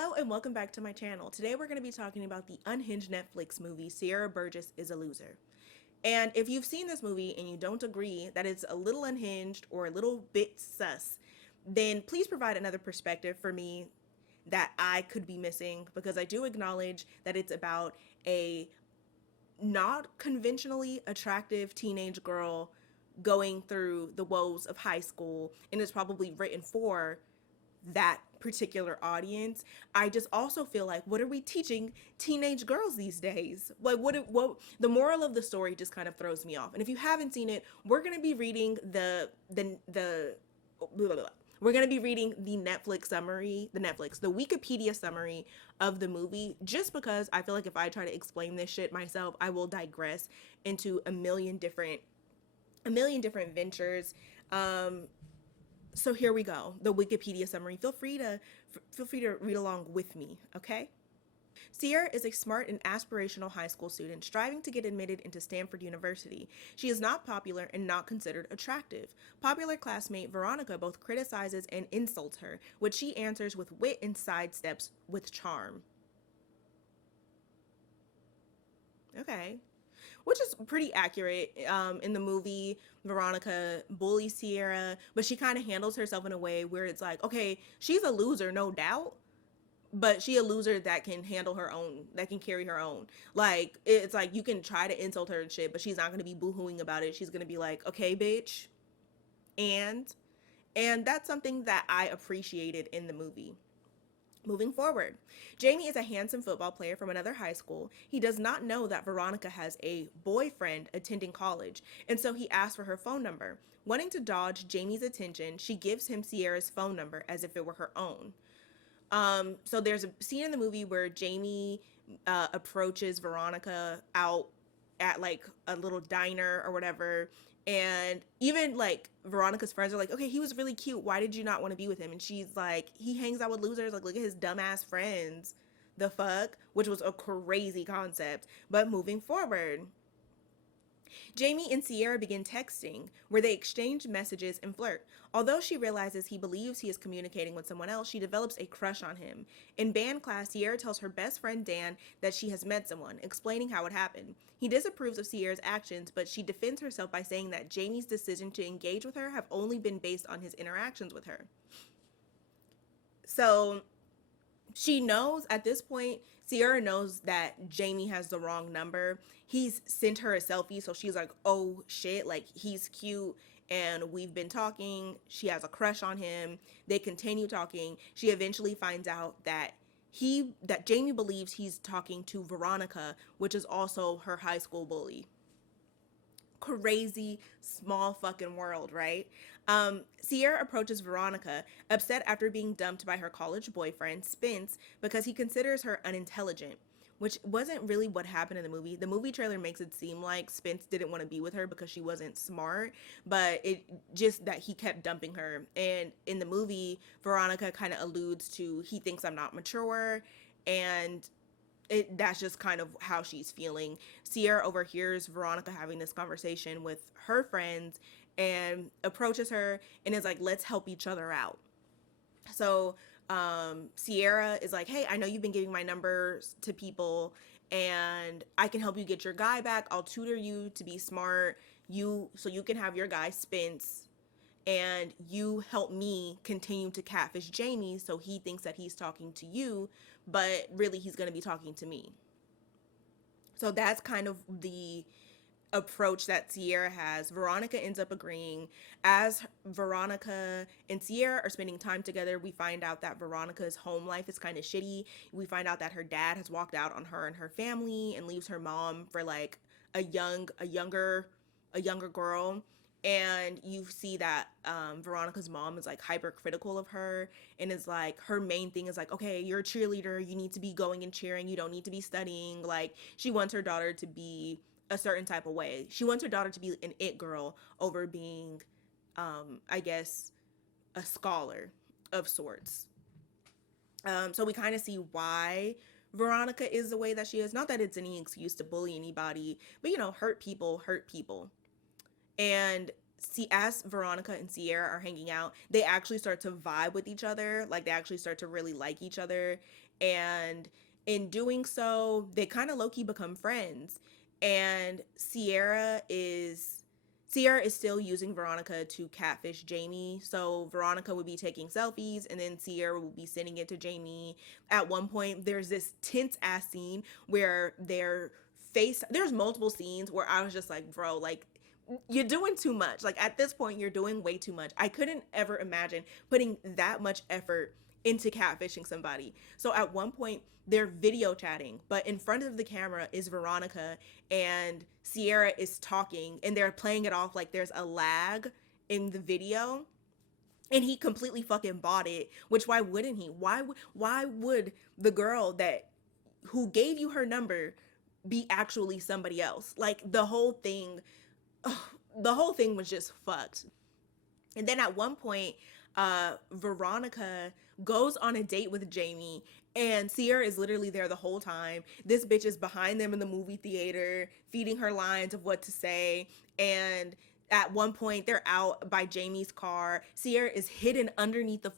Hello and welcome back to my channel. Today we're going to be talking about the unhinged Netflix movie Sierra Burgess is a Loser. And if you've seen this movie and you don't agree that it's a little unhinged or a little bit sus, then please provide another perspective for me that I could be missing, because I do acknowledge that it's about a not conventionally attractive teenage girl going through the woes of high school, and it's probably written for that particular audience. I just also feel like, what are we teaching teenage girls these days? Like, what the moral of the story just kind of throws me off. And if you haven't seen it, we're gonna be reading the blah, blah, blah. We're gonna be reading the the Wikipedia summary of the movie, just because I feel like if I try to explain this shit myself, I will digress into a million different ventures. So here we go. The Wikipedia summary. Feel free to read along with me, okay? Sierra is a smart and aspirational high school student striving to get admitted into Stanford University. She is not popular and not considered attractive. Popular classmate Veronica both criticizes and insults her, which she answers with wit and sidesteps with charm. Okay. Which is pretty accurate. In the movie, Veronica bullies Sierra, but she kind of handles herself in a way where it's like, okay, she's a loser, no doubt, but she a loser that can handle her own, that can carry her own. Like, it's like you can try to insult her and shit, but she's not going to be boohooing about it. She's going to be like, okay, bitch. And, and that's something that I appreciated in the movie. Moving forward, Jamie is a handsome football player from another high school. He does not know that Veronica has a boyfriend attending college, and so he asks for her phone number. Wanting to dodge Jamie's attention, she gives him Sierra's phone number as if it were her own. So there's a scene in the movie where Jamie approaches Veronica out at like a little diner or whatever. And even like Veronica's friends are like, okay, he was really cute. Why did you not want to be with him? And she's like, he hangs out with losers. Like, look at his dumbass friends. The fuck? Which was a crazy concept. But moving forward, Jamie and Sierra begin texting, where they exchange messages and flirt. Although she realizes he believes he is communicating with someone else, she develops a crush on him. In band class, Sierra tells her best friend Dan that she has met someone, explaining how it happened. He disapproves of Sierra's actions, but she defends herself by saying that Jamie's decision to engage with her have only been based on his interactions with her. So she knows at this point, Sierra knows that Jamie has the wrong number. He's sent her a selfie, so she's like, oh shit, like he's cute and we've been talking. She has a crush on him. They continue talking. She eventually finds out that Jamie believes he's talking to Veronica, which is also her high school bully. Crazy small fucking world, right? Sierra approaches Veronica, upset after being dumped by her college boyfriend, Spence, because he considers her unintelligent, which wasn't really what happened in the movie. The movie trailer makes it seem like Spence didn't want to be with her because she wasn't smart, but it just that he kept dumping her. And in the movie, Veronica kind of alludes to, he thinks I'm not mature, and that's just kind of how she's feeling. Sierra overhears Veronica having this conversation with her friends and approaches her and is like, let's help each other out. So Sierra is like, hey, I know you've been giving my numbers to people and I can help you get your guy back. I'll tutor you to be smart. So you can have your guy Spence, and you help me continue to catfish Jamie so he thinks that he's talking to you, but really he's going to be talking to me. So that's kind of the approach that Sierra has. Veronica ends up agreeing. As Veronica and Sierra are spending time together, we find out that Veronica's home life is kind of shitty. We find out that her dad has walked out on her and her family and leaves her mom for like a younger girl. And you see that Veronica's mom is like hypercritical of her and is like, her main thing is like, okay, you're a cheerleader, you need to be going and cheering, you don't need to be studying. Like, she wants her daughter to be a certain type of way. She wants her daughter to be an it girl over being, I guess, a scholar of sorts. So we kind of see why Veronica is the way that she is. Not that it's any excuse to bully anybody, but hurt people hurt people. And see, as Veronica and Sierra are hanging out, they actually start to vibe with each other. Like they actually start to really like each other. And in doing so, they kind of low key become friends. And Sierra is still using Veronica to catfish Jamie. So Veronica would be taking selfies and then Sierra would be sending it to Jamie. At one point, there's this tense ass scene where there's multiple scenes where I was just like, bro, like you're doing too much. Like at this point, you're doing way too much. I couldn't ever imagine putting that much effort into catfishing somebody. So at one point, they're video chatting, but in front of the camera is Veronica and Sierra is talking and they're playing it off like there's a lag in the video. And he completely fucking bought it, which why wouldn't he? Why would the girl that who gave you her number be actually somebody else? Like the whole thing was just fucked. And then at one point, Veronica goes on a date with Jamie, and Sierra is literally there the whole time. This bitch is behind them in the movie theater, feeding her lines of what to say. And at one point, they're out by Jamie's car. Sierra is hidden underneath his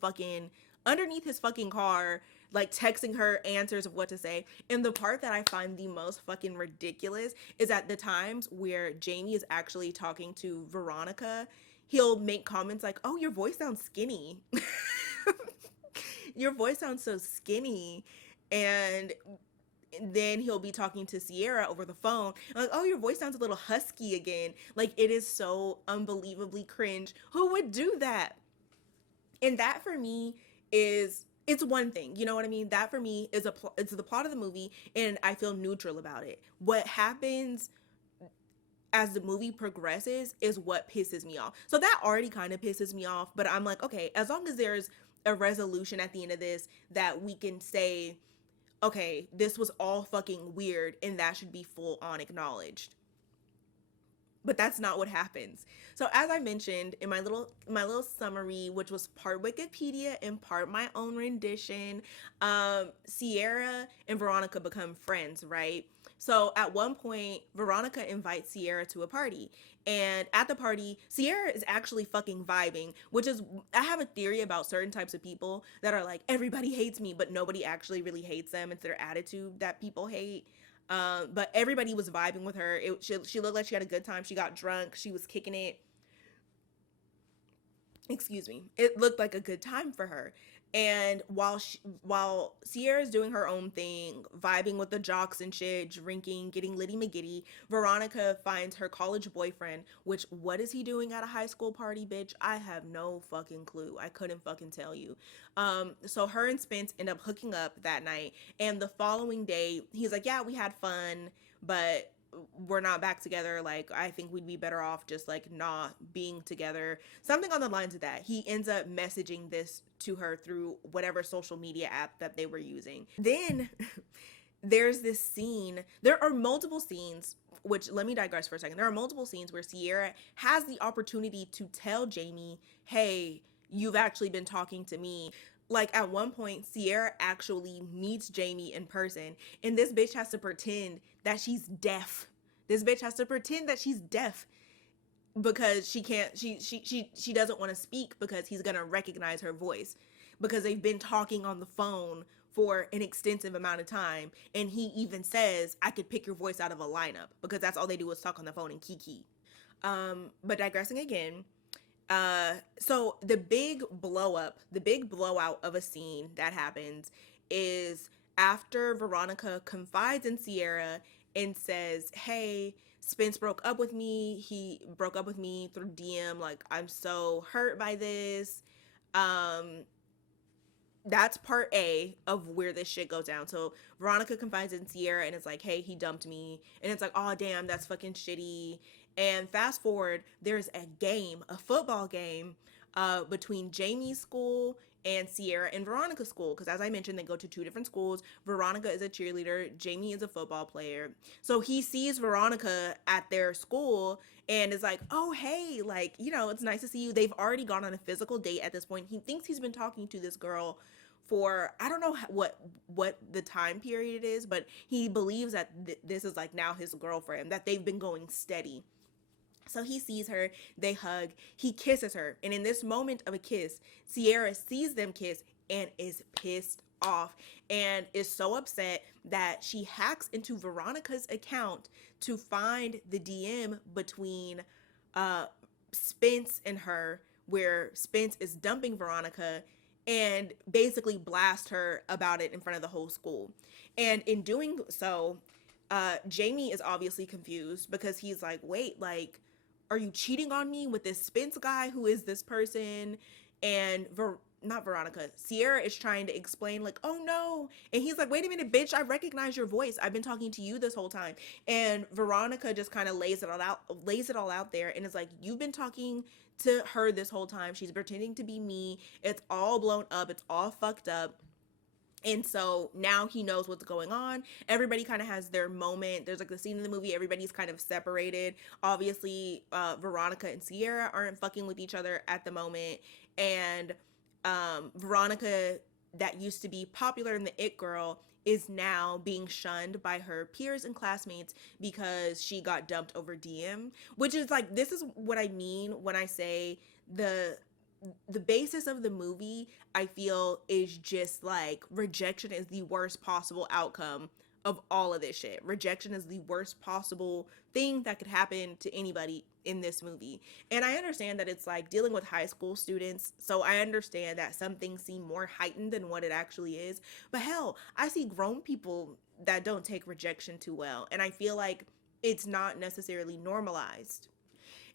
fucking car, like texting her answers of what to say. And the part that I find the most fucking ridiculous is at the times where Jamie is actually talking to Veronica, he'll make comments like, "Oh, your voice sounds skinny." Your voice sounds so skinny. And then he'll be talking to Sierra over the phone, like, "Oh, your voice sounds a little husky again." Like it is so unbelievably cringe. Who would do that? And that for me is it's one thing, you know what I mean? That for me is it's the plot of the movie, and I feel neutral about it. What happens as the movie progresses is what pisses me off. So that already kind of pisses me off, but I'm like, okay, as long as there's a resolution at the end of this that we can say, okay, this was all fucking weird and that should be full on acknowledged. But that's not what happens. So as I mentioned in my little summary, which was part Wikipedia and part my own rendition, Sierra and Veronica become friends, right? So at one point, Veronica invites Sierra to a party. And at the party, Sierra is actually fucking vibing, which is, I have a theory about certain types of people that are like, everybody hates me, but nobody actually really hates them. It's their attitude that people hate. But everybody was vibing with her. She looked like she had a good time. She got drunk. She was kicking it. Excuse me. It looked like a good time for her. And while Sierra's doing her own thing, vibing with the jocks and shit, drinking, getting litty McGitty, Veronica finds her college boyfriend, which what is he doing at a high school party, bitch? I have no fucking clue. I couldn't fucking tell you. So her and Spence end up hooking up that night, and the following day, he's like, "Yeah, we had fun, but we're not back together. Like, I think we'd be better off just like not being together." Something on the lines of that. He ends up messaging this to her through whatever social media app that they were using. Then there's this scene. There are multiple scenes, which let me digress for a second. There are multiple scenes where Sierra has the opportunity to tell Jamie, "Hey, you've actually been talking to me." Like at one point, Sierra actually meets Jamie in person, and this bitch has to pretend that she's deaf. This bitch has to pretend that she's deaf because she can't. She doesn't want to speak because he's gonna recognize her voice because they've been talking on the phone for an extensive amount of time, and he even says, "I could pick your voice out of a lineup," because that's all they do is talk on the phone and kiki. But digressing again, so the big blowout of a scene that happens is after Veronica confides in Sierra and says, "Hey, Spence broke up with me. He broke up with me through DM. Like, I'm so hurt by this." Um, that's part A of where this shit goes down. So Veronica confides in Sierra and it's like, "Hey, he dumped me." And it's like, "Oh, damn, that's fucking shitty." And fast forward, there's a football game between Jamie's school and Sierra and Veronica's school. Because as I mentioned, they go to two different schools. Veronica is a cheerleader. Jamie is a football player. So he sees Veronica at their school and is like, "Oh, hey, like, it's nice to see you." They've already gone on a physical date at this point. He thinks he's been talking to this girl for, I don't know what the time period is, but he believes that this is like now his girlfriend, that they've been going steady. So he sees her, they hug, he kisses her. And in this moment of a kiss, Sierra sees them kiss and is pissed off and is so upset that she hacks into Veronica's account to find the DM between uh, Spence and her, where Spence is dumping Veronica and basically blast her about it in front of the whole school. And in doing so, Jamie is obviously confused because he's like, wait, like, are you cheating on me with this Spence guy? Who is this person? And not Veronica, Sierra is trying to explain, like, oh no. And he's like, wait a minute, bitch, I recognize your voice. I've been talking to you this whole time. And Veronica just kind of lays it all out there and is like, you've been talking to her this whole time. She's pretending to be me. It's all blown up. It's all fucked up. And so now he knows what's going on. Everybody kind of has their moment. There's like the scene in the movie, everybody's kind of separated. Obviously, Veronica and Sierra aren't fucking with each other at the moment. And Veronica, that used to be popular in the It Girl, is now being shunned by her peers and classmates because she got dumped over DM, which is like, this is what I mean when I say the basis of the movie, I feel, is just like rejection is the worst possible outcome of all of this shit. Rejection is the worst possible thing that could happen to anybody in this movie. And I understand that it's like dealing with high school students, so I understand that some things seem more heightened than what it actually is. But hell, I see grown people that don't take rejection too well, and I feel like it's not necessarily normalized.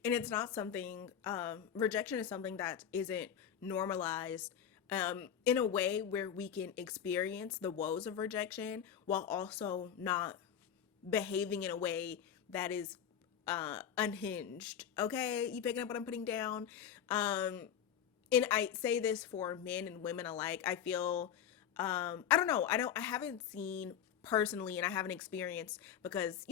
And it's not something, rejection is something that isn't normalized in a way where we can experience the woes of rejection while also not behaving in a way that is unhinged. Okay, you picking up what I'm putting down? And I say this for men and women alike. I feel, I don't know, I haven't seen personally, and I haven't experienced, because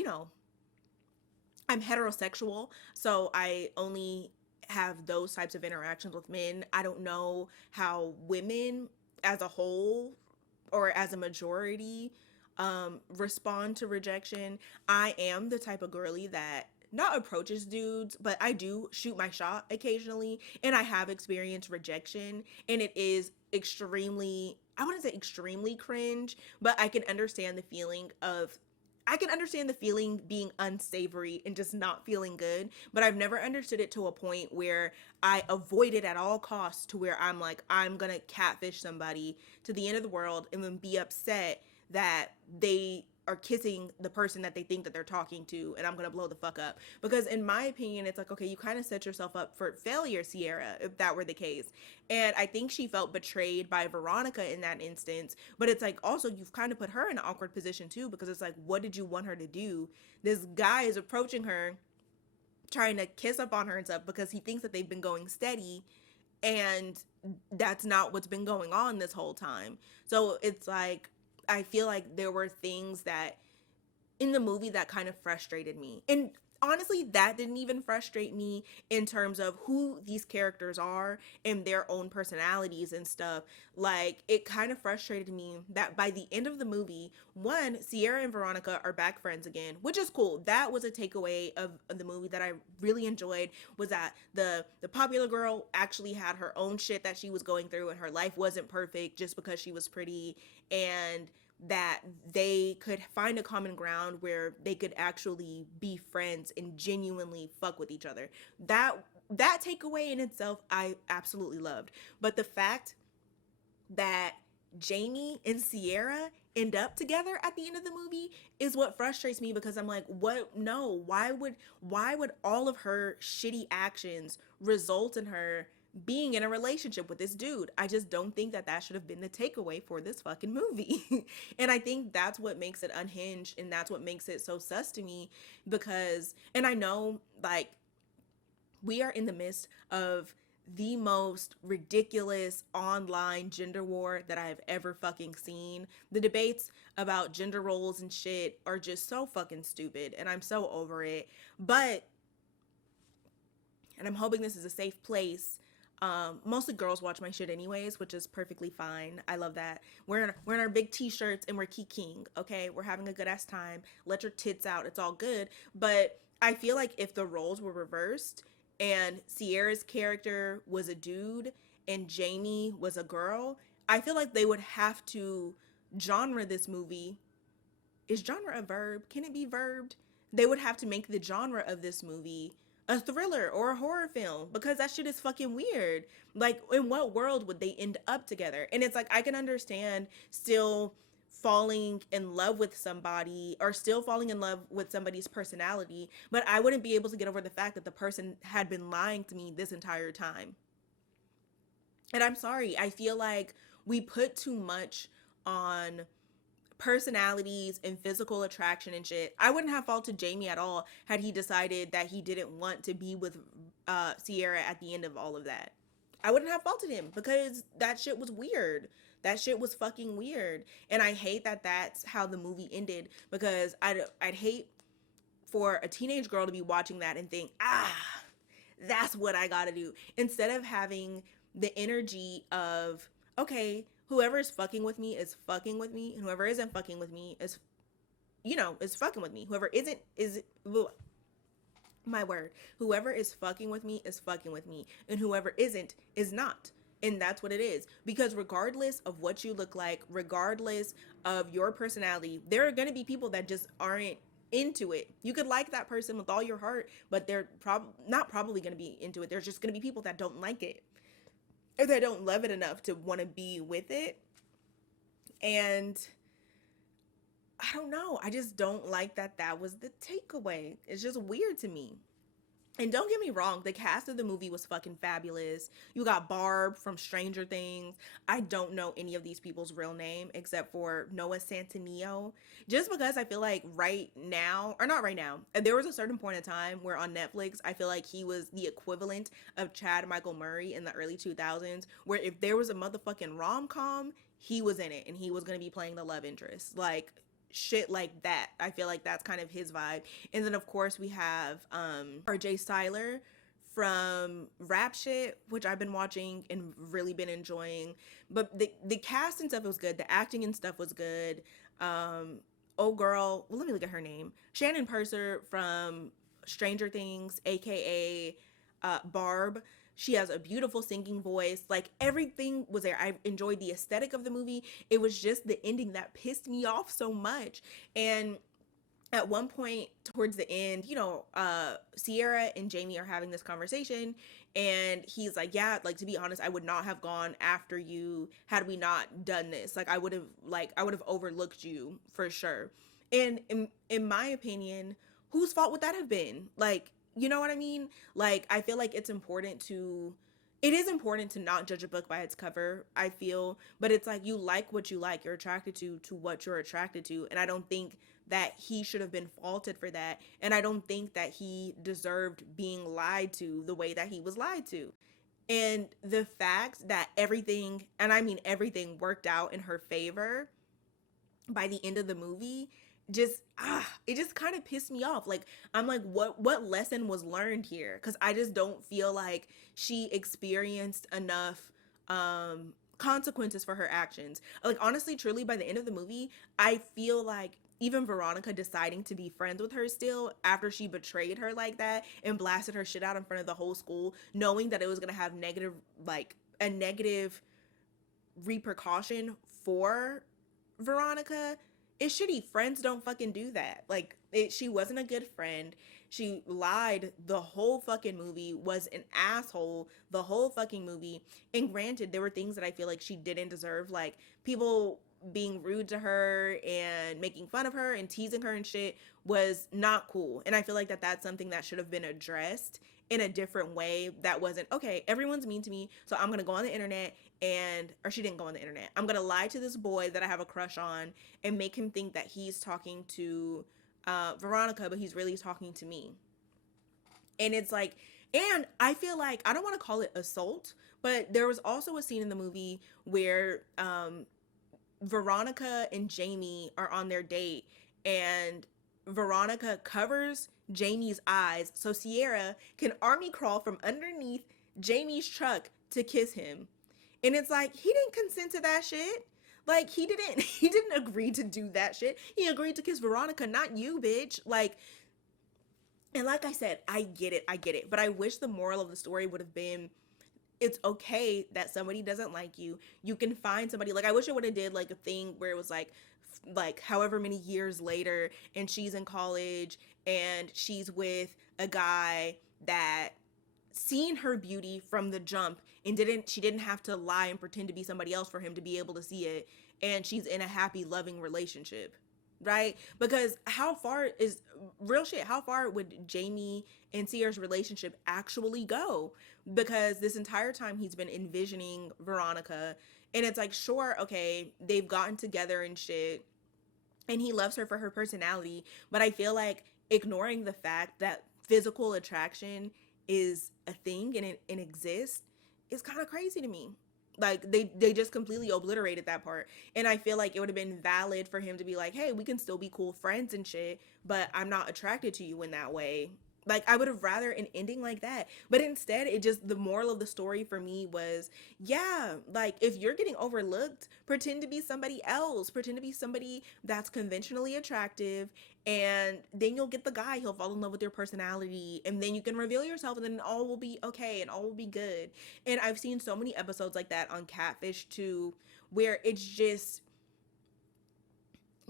I'm heterosexual, so I only have those types of interactions with men. I don't know how women as a whole or as a majority respond to rejection. I am the type of girly that not approaches dudes, but I do shoot my shot occasionally, and I have experienced rejection, and it is extremely, I wouldn't say extremely cringe, but I can understand the feeling being unsavory and just not feeling good, but I've never understood it to a point where I avoid it at all costs, to where I'm like, I'm gonna catfish somebody to the end of the world and then be upset that they are kissing the person that they think that they're talking to, and I'm gonna blow the fuck up. Because in my opinion, it's like, okay, you kind of set yourself up for failure, Sierra, if that were the case. And I think she felt betrayed by Veronica in that instance, but it's like, also, you've kind of put her in an awkward position too, because it's like, what did you want her to do? This guy is approaching her, trying to kiss up on her and stuff because he thinks that they've been going steady, and that's not what's been going on this whole time. So it's like, I feel like there were things that in the movie that kind of frustrated me. And honestly, that didn't even frustrate me in terms of who these characters are and their own personalities and stuff. Like, it kind of frustrated me that by the end of the movie, one, Sierra and Veronica are back friends again, which is cool. That was a takeaway of the movie that I really enjoyed, was that the popular girl actually had her own shit that she was going through, and her life wasn't perfect just because she was pretty, and that they could find a common ground where they could actually be friends and genuinely fuck with each other. That takeaway in itself, I absolutely loved. But the fact that Jamie and Sierra end up together at the end of the movie is what frustrates me, because I'm like, what? No, why would all of her shitty actions result in her being in a relationship with this dude? I just don't think that should have been the takeaway for this fucking movie. And I think that's what makes it unhinged, and that's what makes it so sus to me, because, and I know, like, we are in the midst of the most ridiculous online gender war that I've ever fucking seen. The debates about gender roles and shit are just so fucking stupid, and I'm so over it. But, and I'm hoping this is a safe place, Mostly girls watch my shit anyways, which is perfectly fine. I love that. We're in our big t-shirts and we're kikiing, okay? We're having a good ass time. Let your tits out. It's all good. But I feel like if the roles were reversed and Sierra's character was a dude and Jamie was a girl, I feel like they would have to genre this movie. Is genre a verb? Can it be verbed? They would have to make the genre of this movie a thriller or a horror film because that shit is fucking weird. Like, in what world would they end up together? And it's like, I can understand still falling in love with somebody or still falling in love with somebody's personality, but I wouldn't be able to get over the fact that the person had been lying to me this entire time. And I'm sorry, I feel like we put too much on personalities and physical attraction and shit. I wouldn't have faulted Jamie at all had he decided that he didn't want to be with Sierra at the end of all of that. I wouldn't have faulted him because that shit was weird. That shit was fucking weird. And I hate that that's how the movie ended because I'd hate for a teenage girl to be watching that and think, that's what I gotta do. Instead of having the energy of, okay, whoever is fucking with me is fucking with me, and whoever isn't fucking with me is, is fucking with me. Whoever isn't is, my word, whoever is fucking with me is fucking with me, and whoever isn't is not. And that's what it is. Because regardless of what you look like, regardless of your personality, there are going to be people that just aren't into it. You could like that person with all your heart, but they're not probably going to be into it. There's just going to be people that don't like it, or they don't love it enough to want to be with it. And I don't know. I just don't like that that was the takeaway. It's just weird to me. And don't get me wrong, the cast of the movie was fucking fabulous. You got Barb from Stranger Things. I don't know any of these people's real name except for Noah Centineo. Just because I feel like right now, or not right now, there was a certain point in time where on Netflix, I feel like he was the equivalent of Chad Michael Murray in the early 2000s, where if there was a motherfucking rom-com, he was in it and he was going to be playing the love interest. Like, shit like that. I feel like that's kind of his vibe. And then of course we have RJ Styler from Rap Shit, which I've been watching and really been enjoying. But the cast and stuff was good. The acting and stuff was good. Oh girl, well, let me look at her name. Shannon Purser from Stranger Things, aka Barb. She has a beautiful singing voice. Like, everything was there. I enjoyed the aesthetic of the movie. It was just the ending that pissed me off so much. And at one point towards the end, Sierra and Jamie are having this conversation, and he's like, yeah, like, to be honest, I would not have gone after you had we not done this. Like, I would have overlooked you for sure. And in my opinion, whose fault would that have been? Like, you know what I mean? Like, I feel like it is important to not judge a book by its cover, I feel, but it's like, you like what you like, you're attracted to what you're attracted to, and I don't think that he should have been faulted for that, and I don't think that he deserved being lied to the way that he was lied to. And the fact that everything, and I mean everything, worked out in her favor by the end of the movie, just it just kind of pissed me off. Like, I'm like, what lesson was learned here? Because I just don't feel like she experienced enough consequences for her actions. Like, honestly, truly, by the end of the movie, I feel like even Veronica deciding to be friends with her still after she betrayed her like that and blasted her shit out in front of the whole school, knowing that it was gonna have a negative repercussion for Veronica, it's shitty. Friends don't fucking do that. Like, she wasn't a good friend. She lied the whole fucking movie, was an asshole the whole fucking movie. And granted, there were things that I feel like she didn't deserve, like people being rude to her and making fun of her and teasing her and shit was not cool. And I feel like that's something that should have been addressed in a different way. That wasn't, okay, everyone's mean to me, so I'm gonna go on the internet or she didn't go on the internet. I'm gonna lie to this boy that I have a crush on and make him think that he's talking to Veronica, but he's really talking to me. And it's like, and I feel like, I don't want to call it assault, but there was also a scene in the movie where Veronica and Jamie are on their date, and Veronica covers Jamie's eyes so Sierra can army crawl from underneath Jamie's truck to kiss him. And it's like, he didn't consent to that shit. Like, he didn't agree to do that shit. He agreed to kiss Veronica, not you, bitch. Like, and like I said, I get it. But I wish the moral of the story would have been, it's okay that somebody doesn't like you. You can find somebody. Like, I wish it would have did like a thing where it was like however many years later, and she's in college and she's with a guy that seen her beauty from the jump, and she didn't have to lie and pretend to be somebody else for him to be able to see it, and she's in a happy, loving relationship, right? Because how far is real shit, how far would Jamie and Sierra's relationship actually go? Because this entire time he's been envisioning Veronica, and it's like, sure, okay, they've gotten together and shit, and he loves her for her personality, but I feel like ignoring the fact that physical attraction is a thing and it exists is kind of crazy to me. Like, they just completely obliterated that part. And I feel like it would have been valid for him to be like, hey, we can still be cool friends and shit, but I'm not attracted to you in that way. Like, I would have rather an ending like that. But instead, it just, the moral of the story for me was, yeah, like, if you're getting overlooked, pretend to be somebody else. Pretend to be somebody that's conventionally attractive, and then you'll get the guy. He'll fall in love with your personality, and then you can reveal yourself, and then all will be okay, and all will be good. And I've seen so many episodes like that on Catfish too, where it's just,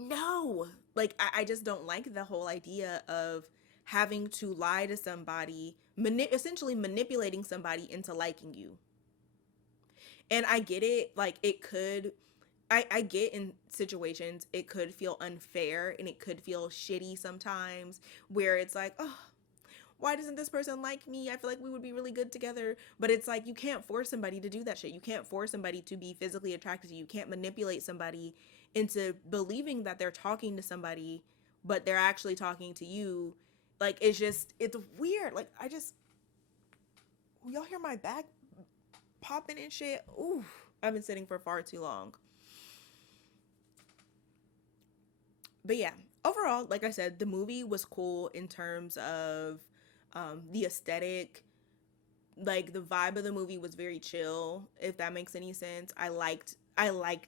no. Like, I just don't like the whole idea of having to lie to somebody, essentially manipulating somebody into liking you. And I get it, like, it could, I get in situations it could feel unfair and it could feel shitty sometimes, where it's like, oh, why doesn't this person like me? I feel like we would be really good together. But it's like, you can't force somebody to do that shit. You can't force somebody to be physically attracted to you. You can't manipulate somebody into believing that they're talking to somebody, but they're actually talking to you. Like, it's just, it's weird. Like, y'all hear my back popping and shit? Ooh, I've been sitting for far too long. But yeah, overall, like I said, the movie was cool in terms of the aesthetic. Like, the vibe of the movie was very chill, if that makes any sense. I liked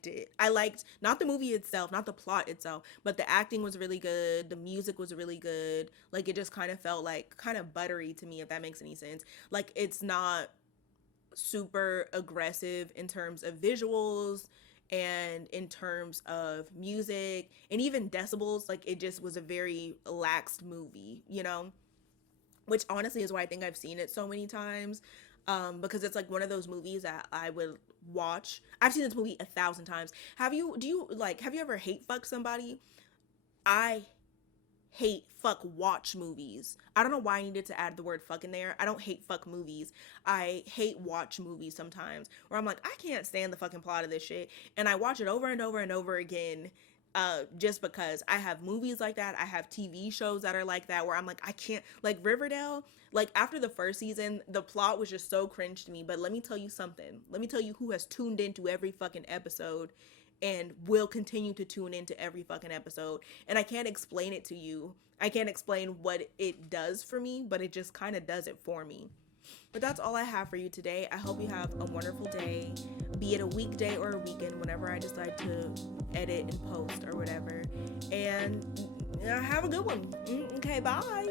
it. I liked, not the movie itself, not the plot itself, but the acting was really good. The music was really good. Like, it just kind of felt like kind of buttery to me, if that makes any sense. Like, it's not super aggressive in terms of visuals and in terms of music and even decibels. Like, it just was a very laxed movie, you know? Which honestly is why I think I've seen it so many times, because it's like one of those movies that I would watch. I've seen this movie 1,000 times. Have you ever hate fuck somebody? I hate fuck watch movies. I don't know why I needed to add the word fuck in there. I don't hate fuck movies. I hate watch movies sometimes, where I'm like, I can't stand the fucking plot of this shit, and I watch it over and over and over again, just because I have movies like that. I have TV shows that are like that, where I'm like, I can't, like Riverdale. Like, after the first season, the plot was just so cringe to me. But let me tell you something. Let me tell you who has tuned into every fucking episode and will continue to tune into every fucking episode. And I can't explain it to you. I can't explain what it does for me, but it just kind of does it for me. But that's all I have for you today. I hope you have a wonderful day, be it a weekday or a weekend, whenever I decide to edit and post or whatever. And have a good one. Okay, bye.